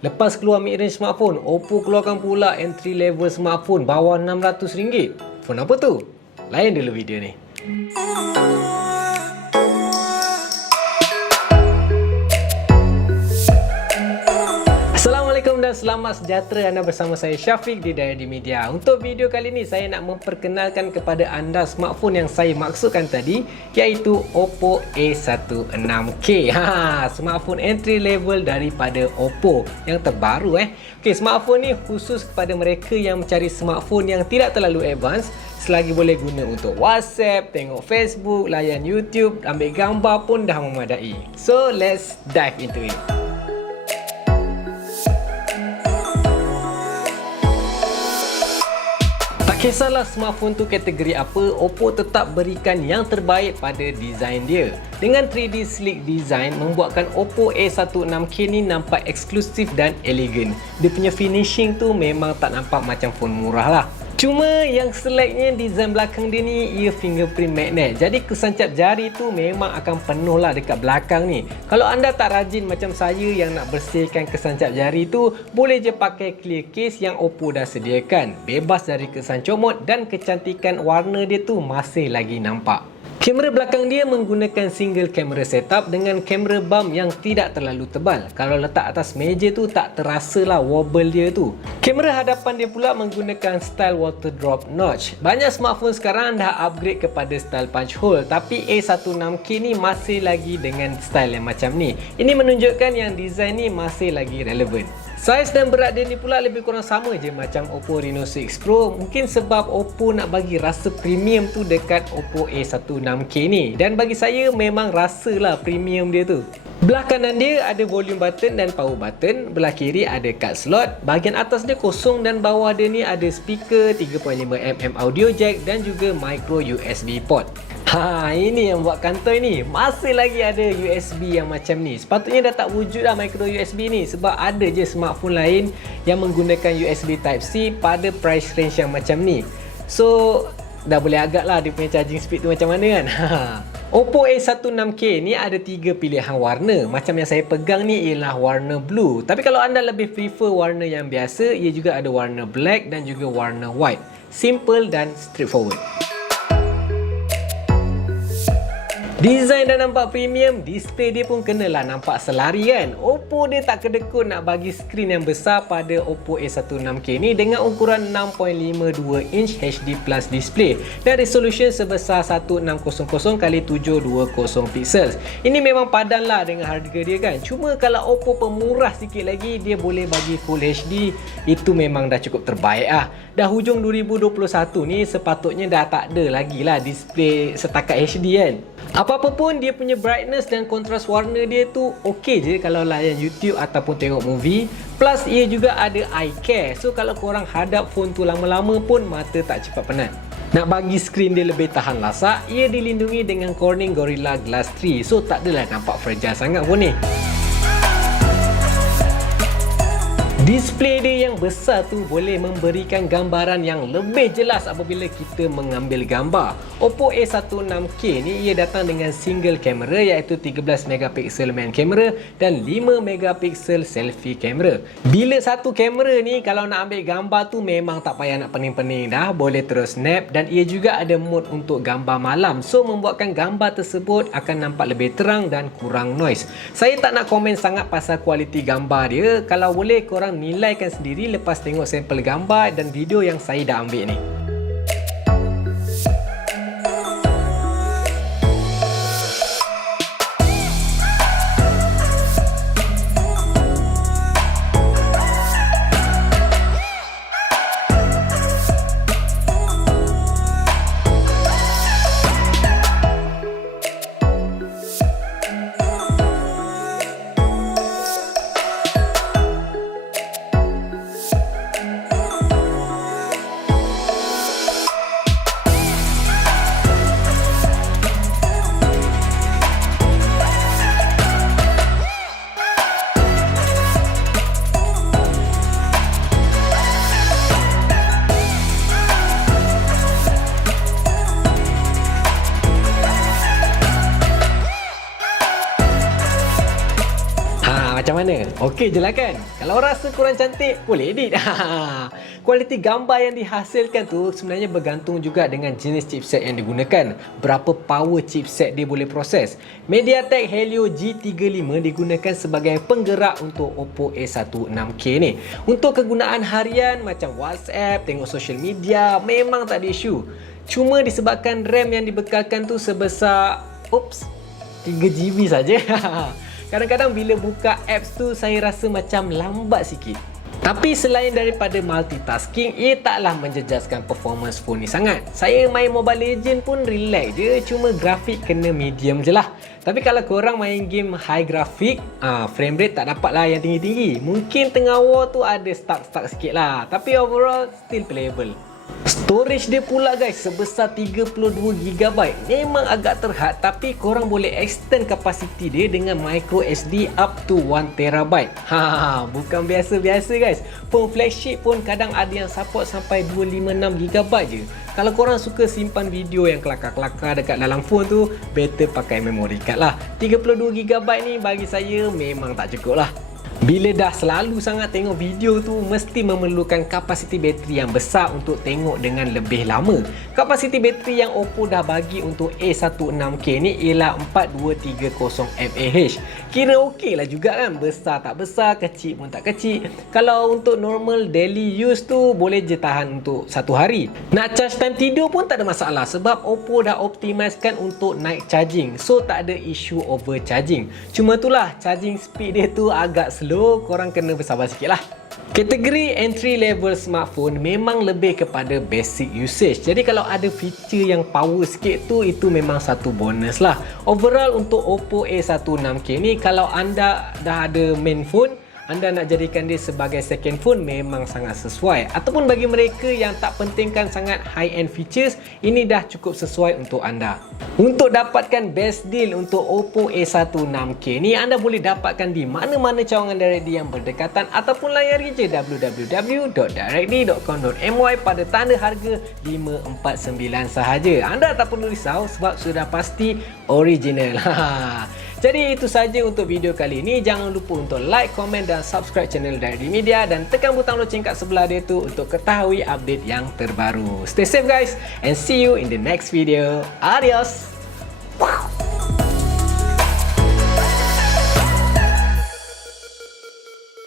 Lepas keluar mid-range smartphone, OPPO keluarkan pula entry level smartphone bawah RM600. Phone apa tu? Layan dulu video ni. Assalamualaikum dan selamat sejahtera, anda bersama saya Syafiq di DirectDMedia. Untuk video kali ini saya nak memperkenalkan kepada anda smartphone yang saya maksudkan tadi, iaitu OPPO A16k. Smartphone entry level daripada OPPO yang terbaru Okey, smartphone ni khusus kepada mereka yang mencari smartphone yang tidak terlalu advance, selagi boleh guna untuk WhatsApp, tengok Facebook, layan YouTube, ambil gambar pun dah memadai. So let's dive into it. Kisahlah smartphone tu kategori apa, OPPO tetap berikan yang terbaik pada design dia. Dengan 3D sleek design membuatkan OPPO A16k ni nampak eksklusif dan elegan. Dia punya finishing tu memang tak nampak macam phone murah lah. Cuma yang seleknya design belakang dia ni ia fingerprint magnet. Jadi kesancap jari tu memang akan penuh lah dekat belakang ni. Kalau anda tak rajin macam saya yang nak bersihkan kesancap jari tu, boleh je pakai clear case yang OPPO dah sediakan. Bebas dari kesan comot dan kecantikan warna dia tu masih lagi nampak. Kamera belakang dia menggunakan single camera setup dengan kamera bump yang tidak terlalu tebal. Kalau letak atas meja tu tak terasa lah wobble dia tu. Kamera hadapan dia pula menggunakan style water drop notch. Banyak smartphone sekarang dah upgrade kepada style punch hole, tapi A16k ni masih lagi dengan style yang macam ni. Ini menunjukkan yang design ni masih lagi relevan. Saiz dan berat dia ni pula lebih kurang sama je macam OPPO Reno 6 Pro. Mungkin sebab OPPO nak bagi rasa premium tu dekat OPPO A16k ni. Dan bagi saya memang rasalah premium dia tu. Belah kanan dia ada volume button dan power button. Belah kiri ada card slot. Bahagian atas dia kosong dan bawah dia ni ada speaker, 3.5mm audio jack dan juga micro USB port. Ini yang buat kantoi ni. Masih lagi ada USB yang macam ni. Sepatutnya dah tak wujud dah micro USB ni, sebab ada je smartphone lain yang menggunakan USB Type-C pada price range yang macam ni. So dah boleh agak lah dia punya charging speed tu macam mana kan. OPPO A16k ni ada 3 pilihan warna. Macam yang saya pegang ni ialah warna blue. Tapi kalau anda lebih prefer warna yang biasa, ia juga ada warna black dan juga warna white. Simple dan straightforward. Design dah nampak premium, display dia pun kenalah nampak selari kan. OPPO dia tak kedekut nak bagi skrin yang besar pada OPPO A16k ni dengan ukuran 6.52 inch HD Plus display dan resolution sebesar 1600x720 pixels. Ini memang padan lah dengan harga dia kan. Cuma kalau OPPO pemurah sikit lagi, dia boleh bagi Full HD. Itu memang dah cukup terbaik lah. Dah hujung 2021 ni, sepatutnya dah tak ada lagi lah display setakat HD kan. Apa-apa pun dia punya brightness dan kontras warna dia tu okey je kalau layan YouTube ataupun tengok movie. Plus ia juga ada eye care. So kalau korang hadap phone tu lama-lama pun mata tak cepat penat. Nak bagi skrin dia lebih tahan lasak, ia dilindungi dengan Corning Gorilla Glass 3. So tak adalah nampak fragile sangat pun ni. Display dia yang besar tu boleh memberikan gambaran yang lebih jelas apabila kita mengambil gambar. OPPO A16k ni ia datang dengan single kamera iaitu 13MP main kamera dan 5MP selfie kamera. Bila satu kamera ni kalau nak ambil gambar tu memang tak payah nak pening-pening dah, boleh terus snap, dan ia juga ada mode untuk gambar malam. So membuatkan gambar tersebut akan nampak lebih terang dan kurang noise. Saya tak nak komen sangat pasal kualiti gambar dia. Kalau boleh korang nilaikan sendiri lepas tengok sampel gambar dan video yang saya dah ambil ni. mana? Okey je lah kan? Kalau rasa kurang cantik, boleh edit. Kualiti gambar yang dihasilkan tu sebenarnya bergantung juga dengan jenis chipset yang digunakan. Berapa power chipset dia boleh proses. MediaTek Helio G35 digunakan sebagai penggerak untuk OPPO A16k ni. Untuk kegunaan harian macam WhatsApp, tengok social media, memang tak ada isu. Cuma disebabkan RAM yang dibekalkan tu sebesar 3GB saja. Kadang-kadang bila buka apps tu saya rasa macam lambat sikit. Tapi selain daripada multitasking, ia taklah menjejaskan performance phone ni sangat. Saya main Mobile Legend pun relax je, cuma grafik kena medium je lah. Tapi kalau korang main game high grafik, frame rate tak dapat lah yang tinggi-tinggi. Mungkin tengah war tu ada stuck sikit lah. Tapi overall still playable. Storage dia pula guys sebesar 32GB. Memang agak terhad, tapi korang boleh extend kapasiti dia dengan micro SD up to 1TB. Bukan biasa-biasa guys. Phone flagship pun kadang ada yang support sampai 256GB je. Kalau korang suka simpan video yang kelakar-kelakar dekat dalam phone tu, better pakai memory card lah. 32GB ni bagi saya memang tak cukup lah. Bila dah selalu sangat tengok video tu, mesti memerlukan kapasiti bateri yang besar untuk tengok dengan lebih lama. Kapasiti bateri yang OPPO dah bagi untuk A16k ni ialah 4230 mAh. Kira okey lah juga kan, besar tak besar, kecil pun tak kecil. Kalau untuk normal daily use tu boleh je tahan untuk 1 hari. Nak charge time tidur pun tak ada masalah sebab OPPO dah optimiskan untuk night charging. So tak ada isu overcharging. Cuma itulah charging speed dia tu agak slow, korang kena bersabar sikit lah. Kategori entry level smartphone memang lebih kepada basic usage. Jadi kalau ada feature yang power sikit tu, itu memang satu bonus lah. Overall untuk OPPO A16k ni, kalau anda dah ada main phone, anda nak jadikan dia sebagai second phone memang sangat sesuai. Ataupun bagi mereka yang tak pentingkan sangat high-end features, ini dah cukup sesuai untuk anda. Untuk dapatkan best deal untuk OPPO A16k ni, anda boleh dapatkan di mana-mana cawangan DirectD yang berdekatan ataupun layari je www.directd.com.my pada tanda harga 549 sahaja. Anda tak perlu risau sebab sudah pasti original. Jadi itu saja untuk video kali ini. Jangan lupa untuk like, komen dan subscribe channel DirectDMedia dan tekan butang loceng kat sebelah dia tu untuk ketahui update yang terbaru. Stay safe guys and see you in the next video. Adios.